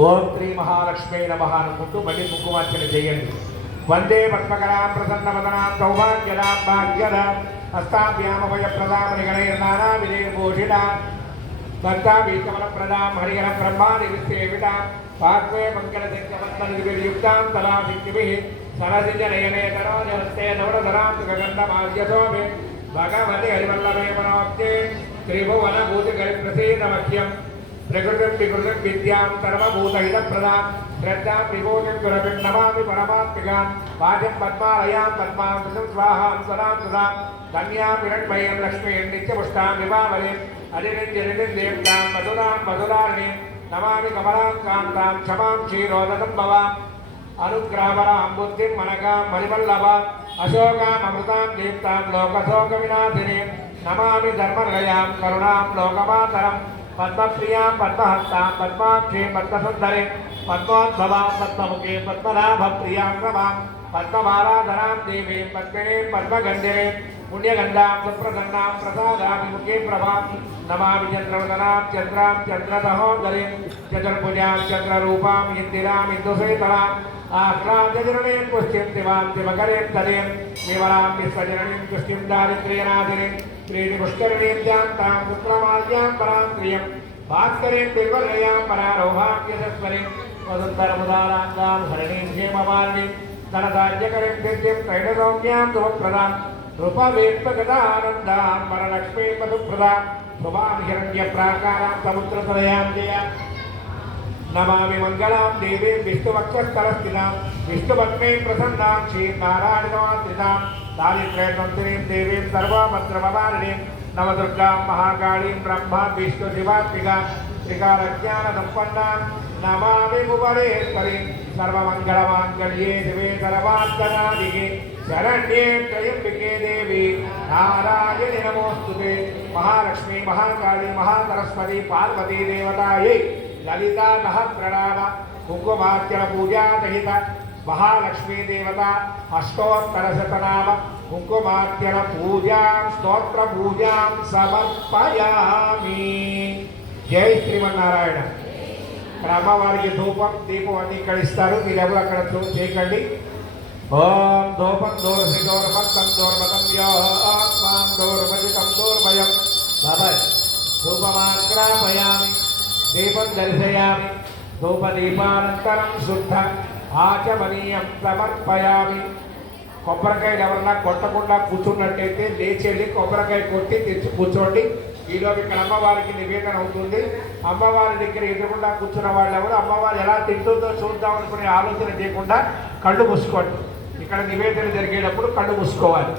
ఓం శ్రీ మహాలక్ష్మీ నమః అనుకుంటూ మళ్ళీ కుంకుమార్చన చేయండి. వందే పద్మకరాం ప్రసన్నవదనాం సౌభాగ్యదాం భాగ్యదాం హస్తాభ్యామభయప్రదామణిగణైర్నానావిధైర్భూషితాం భక్తాభీకమలప్రదాం హరిహర బ్రహ్మాది విశ్వేవితాం పాత్వే మంగళశక్తిమంతనిర్యుక్తాం తలాశక్తిభిః సరసిజనయనే తరోజహస్తే నవరధరాం సుగంధమార్యసోమే భగవతి హరివల్లభే మనోక్తే త్రిభువనభూతికరిప్రసీదమఖ్యం ప్రకృతిం వికృతిం విద్యాం సర్వభూతహితప్రదాం శ్రద్ధాం విభూతిం దురభిం నమామి పరమాత్మికాం వాచం పద్మాలయాం పద్మాం కృతం స్వాహాం సదాం సదాం కన్యాం హిరణ్మయీం లక్ష్మీం నిత్యపుష్టాం విభావరీం అదినిత్యనిర్దేవ్యాం మధురాం మధురాణిం నమామి కమలాం కాంతాం క్షమాం క్షీరోదసంభవాం అనుగ్రహవరాం బుద్ధిం మనకాం మణివల్లభాం అశోకాం అమృతాం దీప్తాం లోకశోకవినాశినీం నమామి ధర్మనిలయాం కరుణాం లోకమాతరం పద్మప్రియాం పద్మహస్తాం పద్మాక్షీం పద్మసుందరీం పద్మోద్భవాం పద్మముఖీం పద్మనాభప్రియాం రమాం పద్మమాలాధరాం దేవీం పద్మినీం పద్మగంధినీం పుణ్యగంధాం సుప్రసన్నాం ప్రసాదాభిముఖీం ప్రభాం నమామి చంద్రవదనాం చంద్రాం చంద్రసహోదరీం చతుర్భుజాం చంద్రరూపాం ఇందిరాం ఇందుసేతరాం ఆహ్లాదజననీం పుష్టిం శివాం శివకరీం తదీం వివరాం విశ్వజననీం పుష్టిం దారిద్ర్యనాశినీం శ్రీని పుష్కరిణీం జాంతాం పుత్రమాల్యాం పరాం ప్రియం భాస్కరీం దిగ్వర్ణయాం పరారోహాం యశస్వరీం వసుంధరముదారాంగాం హరిణీం హేమమాలినీం ధనధాన్యకరీం దివ్యం తైలసౌమ్యాం శుభప్రదాం రూపవేత్మగదానందాం వరలక్ష్మీం మధుప్రదాం శుభాం హిరణ్యప్రాకారాం సముద్రతలయాం జయాం నమామి మంగళాం దేవీం విష్ణువక్షస్థలస్థితాం విష్ణుపత్నీం ప్రసన్నాం క్షీర్నారాయణమాశ్రితాం దారిద్ర్యసంతురీం దేవీం సర్వభద్రమవారిణీం నవదుర్గాం మహాకాళీం బ్రహ్మ విష్ణు శివాత్మికాం త్రికాలజ్ఞానసంపన్నాం నమామి భువనేశ్వరీం సర్వమంగళమాంగళ్యే శివే సర్వార్థసాధికే శరణ్యే త్రయంబికే దేవి నారాయణి నమోస్తుతే మహాలక్ష్మీ మహాకాళీ మహాసరస్వతి పార్వతీ దేవతాయై లలితా నః ప్రణామ కుంకుమార్చన పూజా సహిత మహాలక్ష్మీ దేవత అష్టోత్తరశతనామ కుంకుమార్చన పూజాం స్తోత్ర పూజాం సమర్పయామి. జై శ్రీమన్నారాయణ. ఇక్కడ అమ్మవారికి ధూపం దీపం అన్ని ఇక్కడ ఇస్తారు, మీరెవరు అక్కడ చేయకండి. ఓం ధూపం దోర్భం దోర్మతం యోం దోర్భజితం దోర్భయం బాబాయ్ ధూపమాగ్రాపయామి దీపం దర్శయామి ధూపదీపానంతరం శుద్ధ ఆచమనీయం సమర్పయామి. కొబ్బరికాయలు ఎవరన్నా కొట్టకుండా కూర్చున్నట్టయితే లేచి వెళ్ళి కొబ్బరికాయ కొట్టి తెచ్చి కూర్చోండి. ఈలోపు ఇక్కడ అమ్మవారికి నివేదన అవుతుంది. అమ్మవారి దగ్గర ఎదురుకుండా కూర్చున్న వాళ్ళు ఎవరు అమ్మవారు ఎలా తింటుందో చూద్దాం అనుకునే ఆలోచన చేయకుండా కళ్ళు మూసుకోండి. ఇక్కడ నివేదన జరిగేటప్పుడు కళ్ళు మూసుకోవాలి.